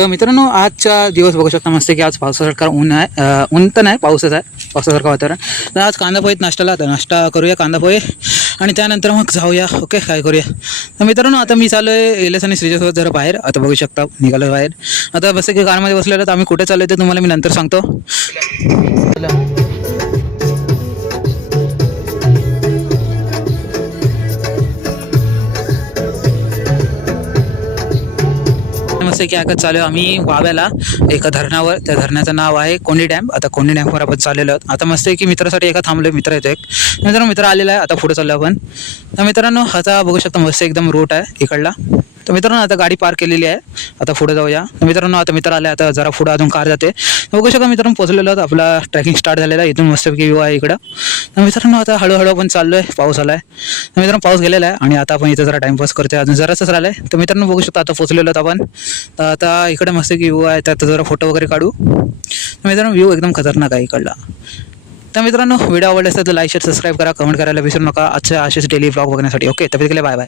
तर मित्रांनो आजचा दिवस बघू शकता मस्त की आज पावसासारखा ऊन आहे, ऊन तर नाही पावसच आहे, पावसासारखं वातावरण. तर आज कांदा पोहेत नाश्त्याला आता नाश्ता करूया कांदा पोहे आणि त्यानंतर मग जाऊया. ओके काय करूया. तर मित्रांनो आता मी चालू आहे एलेस आणि श्रीजासोबत जरा बाहेर. आता बघू शकता निघालो बाहेर. आता बस की कारमध्ये बसलेलो तर आम्ही कुठे चाललो ते तुम्हाला मी नंतर सांगतो. मस्त की आकाश चालू आम्ही वाव्याला एका धरणावर. त्या धरणाचं नाव आहे कोंडी डॅम. आता कोंडी डॅमवर आपण चाललेलो आहोत. आता मस्त की मित्रासाठी एका थांबलो, मित्र येतो एक. मित्रांनो मित्र आलेला आहे. आता पुढे चाललो आपण. तर मित्रांनो आता बघू शकता मस्त एकदम रूट आहे इकडला. तर मित्रांनो आता गाडी पार्क केलेली आहे. आता पुढे जाऊया. तर मित्रांनो आता मित्र आले. आता जरा पुढे अजून कार जाते. बघू शकता मित्रांनो पोहोचलेलो आहोत. आपला ट्रॅकिंग स्टार्ट झालेला आहे. इथून मस्तपैकी व्ह्यू आहे इकडं. तर मित्रांनो आता हळूहळू आपण चाललो आहे. पाऊस आला आहे. तर मित्रांनो पाऊस गेलेला आहे आणि आता आपण इथं जरा टाइमपास करतोय. अजून जरासंच राहिलं आहे. तर मित्रांनो बघू शकता आता पोहोचलेलो आहोत आपण. तर आता इकडे मस्त की व्ह्यू आहे. त्यात जरा फोटो वगैरे काढू. तर मित्रांनो व्ह्यू एकदम खतरनाक आहे इकडला. तर मित्रांनो व्हिडिओ आवडला असेल तर लाईक शेअर सबस्क्राईब करा, कमेंट करायला विसरू नका. आजच्या असेच डेली ब्लॉग बघण्यासाठी. ओके तर बाय बाय.